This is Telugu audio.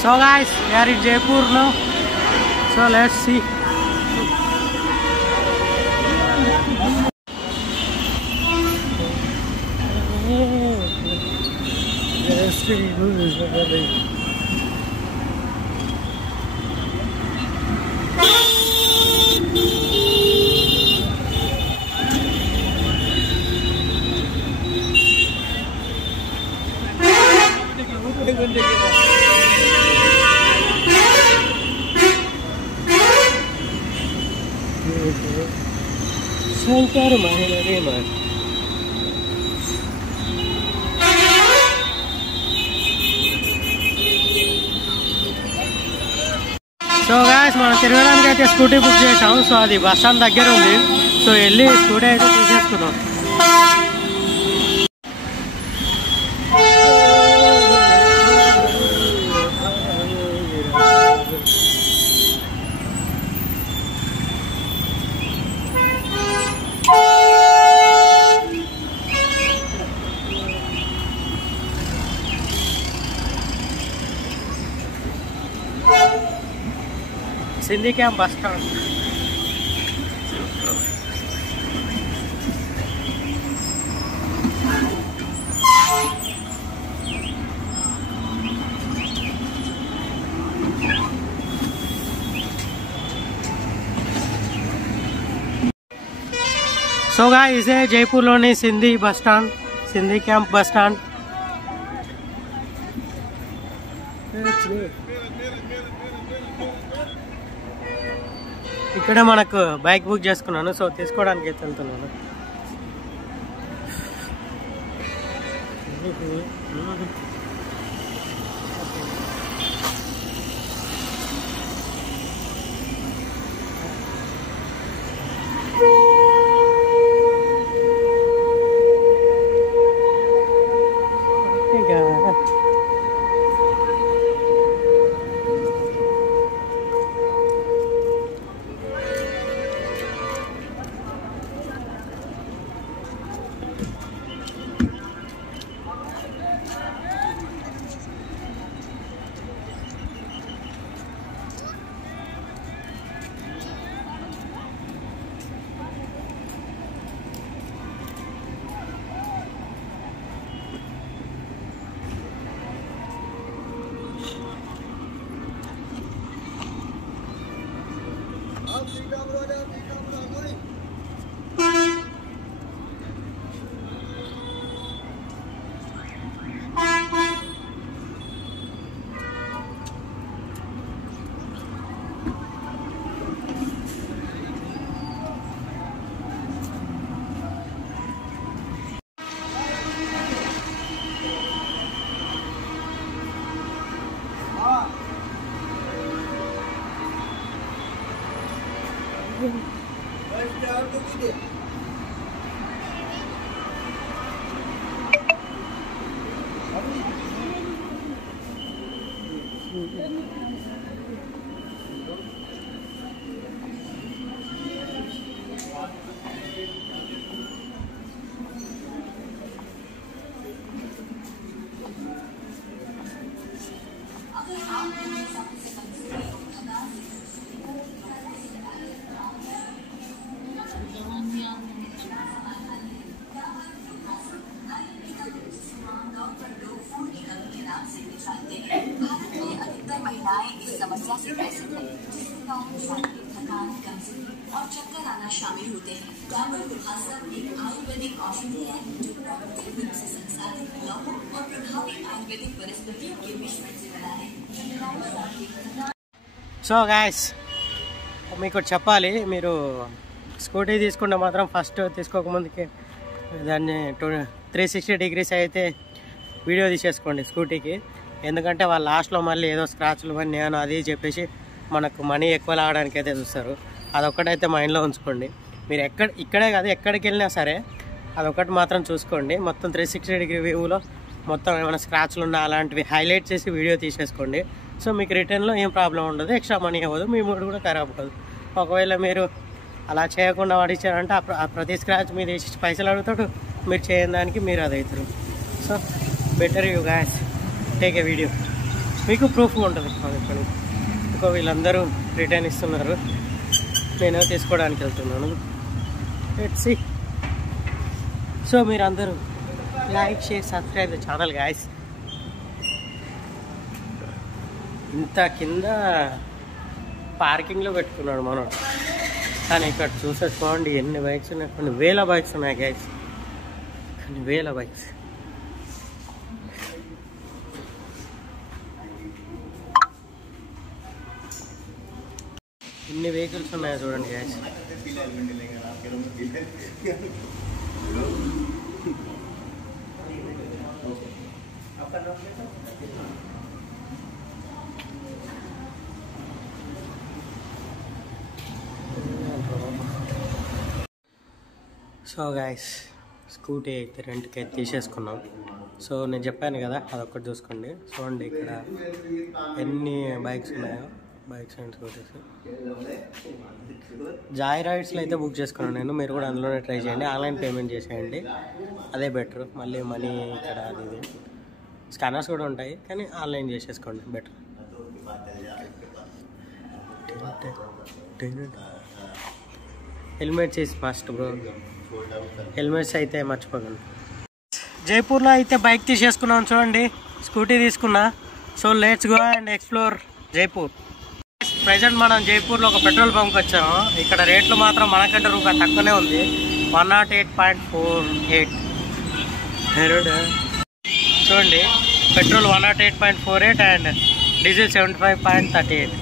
So guys, we are in Jaipur now. So let's see. Shankar Mahadevan. So guys మనం తిరగడానికి అయితే స్కూటీ బుక్ చేసాము. సో అది బస్ స్టాండ్ దగ్గర ఉంది. సో వెళ్ళి స్కూటీ అయితే తీసేసుకున్నాం. Sindhi camp bus stand. So guys ఇదే జైపూర్లోని Sindhi bus stand, Sindhi camp bus stand. ఇక్కడే మనకు బైక్ బుక్ చేసుకున్నాను. సో తీసుకోవడానికి అయితే వెళ్తున్నాను. महिलाएं इस समस्या से ग्रसित हैं, जिसमें शारीरिक थकान, कमजोरी और चक्कर आना शामिल होते हैं। डाबर दुर्वासा एक आयुर्वेदिक औषधि है जो प्राकृतिक रूप से संसाधित लौहों और प्रभावी आयुर्वेदिक वनस्पतियों के मिश्रण से बना है। సో గాయస్ మీకు చెప్పాలి, మీరు స్కూటీ తీసుకుంటే మాత్రం ఫస్ట్ తీసుకోకముందుకే దాన్ని 360 డిగ్రీస్ అయితే వీడియో తీసేసుకోండి స్కూటీకి. ఎందుకంటే వాళ్ళు లాస్ట్లో మళ్ళీ ఏదో స్క్రాచ్లు అని నేను అది చెప్పేసి మనకు మనీ ఎక్కువ లాగడానికి అయితే చూస్తారు. అదొక్కటైతే మైండ్లో ఉంచుకోండి. మీరు ఇక్కడే కాదు ఎక్కడికి వెళ్ళినా సరే అదొకటి మాత్రం చూసుకోండి. మొత్తం 360 డిగ్రీ వ్యూలో మొత్తం ఏమైనా స్క్రాచ్లు ఉన్నా అలాంటివి హైలైట్ చేసి వీడియో తీసేసుకోండి. సో మీకు రిటర్న్లో ఏం ప్రాబ్లం ఉండదు, ఎక్స్ట్రా మనీ అవ్వదు, మీ మూడు కూడా ఖరాబ్ అవ్వదు. ఒకవేళ మీరు అలా చేయకుండా వాడిచ్చారంటే ఆ ప్రతి స్క్రాచ్ మీద వేసి పైసలు అడుగుతాడు, మీరు చేయని దానికి మీరు అది అవుతారు. So better you guys take a video. మీకు ప్రూఫ్ ఉంటుంది. ఇంకా వీళ్ళందరూ రిటర్న్ ఇస్తున్నారు, నేను తీసుకోవడానికి వెళ్తున్నాను. Let's see. సో మీరు అందరూ like share subscribe the channel guys. ఇంత కింద పార్కింగ్లో పెట్టుకున్నాడు మనోడు, కానీ ఇక్కడ చూసేసుకోండి ఎన్ని బైక్స్ ఉన్నాయి. కొన్ని వేల బైక్స్ ఉన్నాయి గైస్, కొన్ని వేల బైక్స్. ఎన్ని వెహికల్స్ ఉన్నాయో చూడండి గైస్. సో గైస్ స్కూటీ అయితే రెంట్కి అయితే తీసేసుకున్నాం. సో నేను చెప్పాను కదా అదొక్కటి చూసుకోండి. చూడండి ఇక్కడ ఎన్ని బైక్స్ ఉన్నాయో, బైక్స్ అండ్ స్కూటీస్. జాయ్ రైడ్స్లో అయితే బుక్ చేసుకున్నాను నేను, మీరు కూడా అందులోనే ట్రై చేయండి. ఆన్లైన్ పేమెంట్ చేసేయండి, అదే బెటర్. మళ్ళీ మనీ ఇక్కడ అది ఇది స్కానర్స్ కూడా ఉంటాయి, కానీ ఆన్లైన్ చేసేసుకోండి better. Helmets is must bro, helmets అయితే మర్చిపోకండి. జైపూర్లో అయితే బైక్ తీసేసుకున్నాం చూడండి, స్కూటీ తీసుకున్నా. So let's go and explore Jaipur. Present మనం జైపూర్లో ఒక పెట్రోల్ బంక్ వచ్చాము. ఇక్కడ రేట్లు మాత్రం మనకంటే రూపాయి తక్కువనే ఉంది, 108.48. చూడండి పెట్రోల్ 108.48 అండ్ డీజిల్ 75.38.